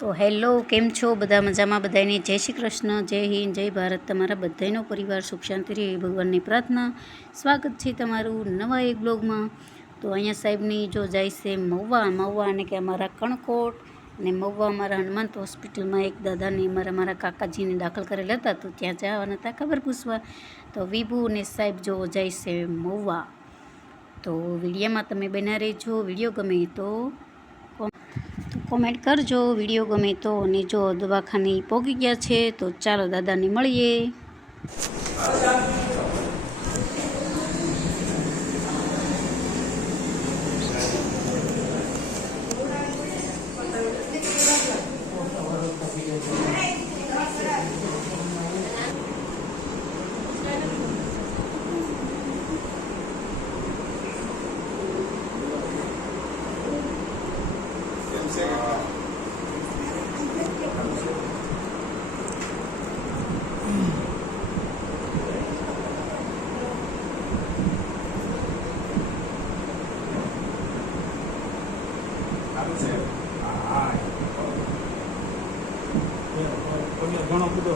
તો હેલો, કેમ છો બધા? મજામાં? બધાને જય શ્રી કૃષ્ણ, જય હિન્દ, જય ભારત. તમારા બધાનો પરિવાર સુખ શાંતિ રહે એવી ભગવાનની પ્રાર્થના. સ્વાગત છે તમારું નવા એક બ્લોગમાં. તો અહીંયા સાહેબની જો જાય છે મહુવા અને કે અમારા કણકોટ અને મહુવા અમારા હનુમંત હોસ્પિટલમાં એક દાદાને મારા કાકાજીને દાખલ કરેલા હતા, તો ત્યાં જવાના હતા ખબર પૂછવા. તો વિભુ અને સાહેબ જો જાય છે મહુવા. તો વિડીયોમાં તમે બના રહેજો. વિડીયો ગમે તો કોમેન્ટ કરજો, વિડીયો ગમે તો. અને જો દવાખાને પહોંચી ગયા છે, તો ચાલો દાદાને મળીએ. ઘણો બધો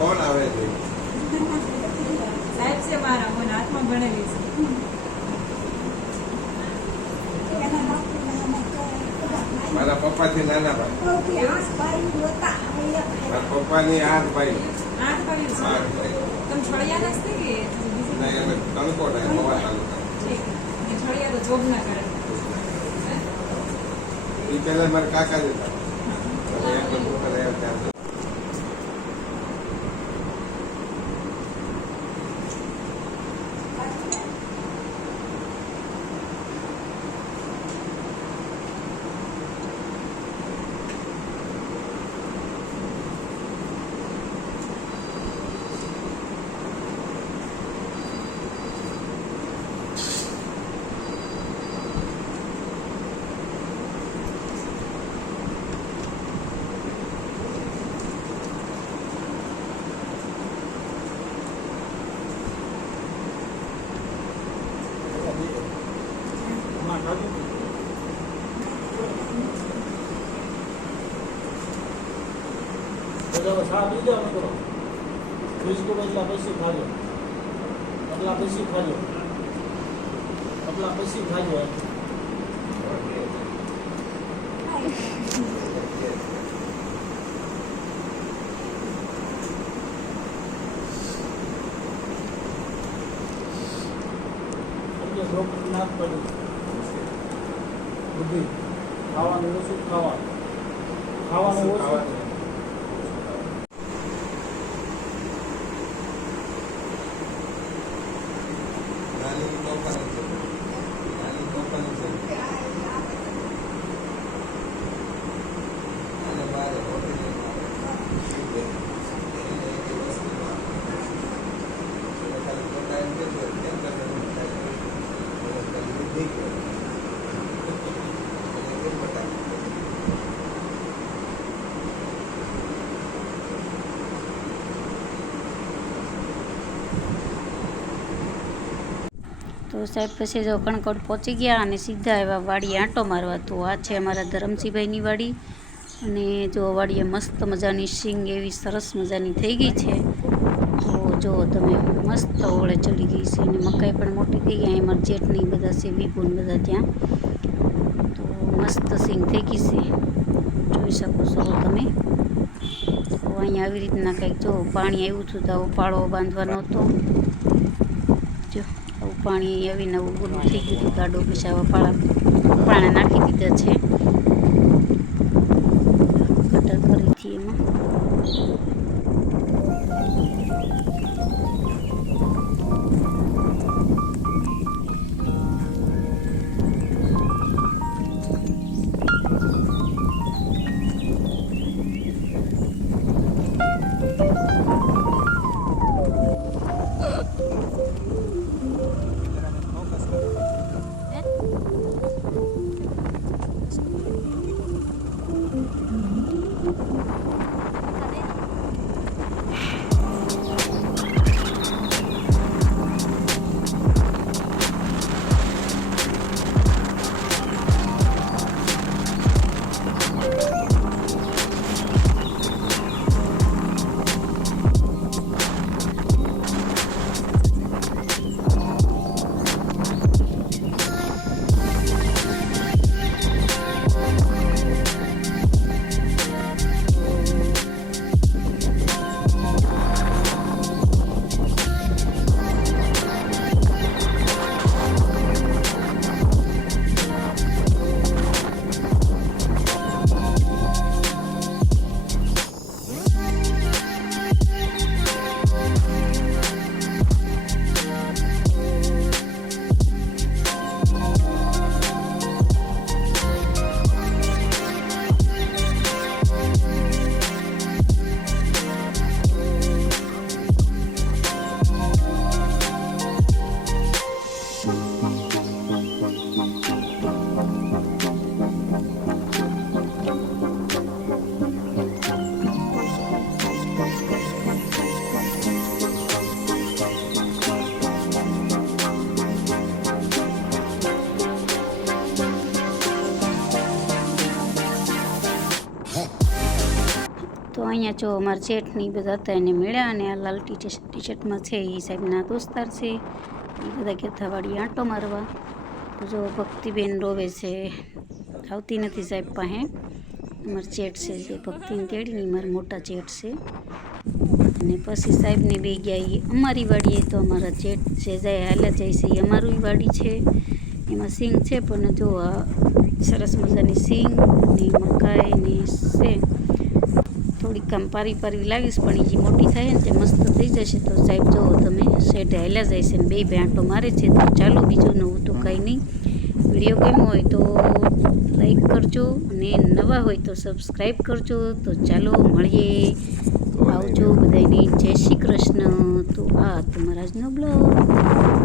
કોણ આવે છે? સાહેબ છે મારા, મને હાથમાં ભણેલી છે. મારા પપ્પાથી નાના ભાઈ. મારા પપ્પાની 8 ભાઈ. 8 ભાઈઓ છે. 8 ભાઈ. તમે છોડિયા નથી કે નહીં, અમે કણકોટ અને મહુવા તાલુકા. ઠીક. એ છોડિયા તો જોબ ના કરે. એ પહેલા મારા કાકા જ હતા. હવે એક બધું કરે ત્યાં. સાહેબ લીધો અમે કરો બિસ્કુટ એટલા પછી ખાજો, એટલા પછી ખાજો, એટલા પછી ખાજો. ડોક્ટર ના પડ્યું બુદ્ધિ ખાવાનું ઓછું, ખાવાનું ઓછું. તો સાહેબ પછી જો કણકોટ પહોંચી ગયા અને સીધા આવ્યા વાડીએ આંટો મારવા. તો આ છે અમારા ધરમસિંહભાઈની વાડી. અને જો વાડીએ મસ્ત મજાની સિંગ એવી સરસ મજાની થઈ ગઈ છે. તો જો તમે મસ્ત ઓળે ચડી ગઈ છે અને મકાઈ પણ મોટી થઈ ગઈ. અહીં મારા જેઠની બધા છે, વિપુલ બધા ત્યાં. મસ્ત સિંગ થઈ ગઈ છે, જોઈ શકો છો તમે. તો અહીંયા આવી રીતના કંઈક જો પાણી આવ્યું હતું તો આવો પાળો બાંધવાનો હતો. જો આવું પાણી આવીને આવું બોલું થઈ ગયું હતું, ગાડો પછી આવા પાણા નાખી દીધા છે. કટર કરી હતી એમાં. તો અહીંયા જો અમારા જેઠની બધા હતા એને મળ્યા, અને આ લાલ ટી શર્ટમાં છે એ સાહેબના દોસ્તાર છે. એ બધા ગયા વાળી આંટો મારવા. તો જો ભક્તિબેન રોવે છે, આવતી નથી સાહેબ પાસે. અમારા જેઠ છે જે ભક્તિને તેડીને મારા મોટા જેઠ છે. અને પછી સાહેબને બે ગયા એ અમારી વાડીએ. તો અમારા જેઠ જે જાય હાલ્યા જાય છે એ અમારી વાડી છે. એમાં સિંગ છે, પણ જો આ સરસ મજાની સિંગ ને મકાઈ ને છે. થોડીક આમ પારી લાગીશ, પણ એ મોટી થાય ને તે મસ્ત થઈ જશે. તો સાહેબ જો તમે શેઢે હાલ્યા જાય છે ને બે આંટો મારે છે. તો ચાલો, બીજું નવું તો કાંઈ નહીં. વિડીયો ગમ્યો હોય તો લાઈક કરજો, અને નવા હોય તો સબસ્ક્રાઈબ કરજો. તો ચાલો મળીએ, આવજો બધાને, જય શ્રી કૃષ્ણ. તો આ તમારા આજનો બ્લોગ.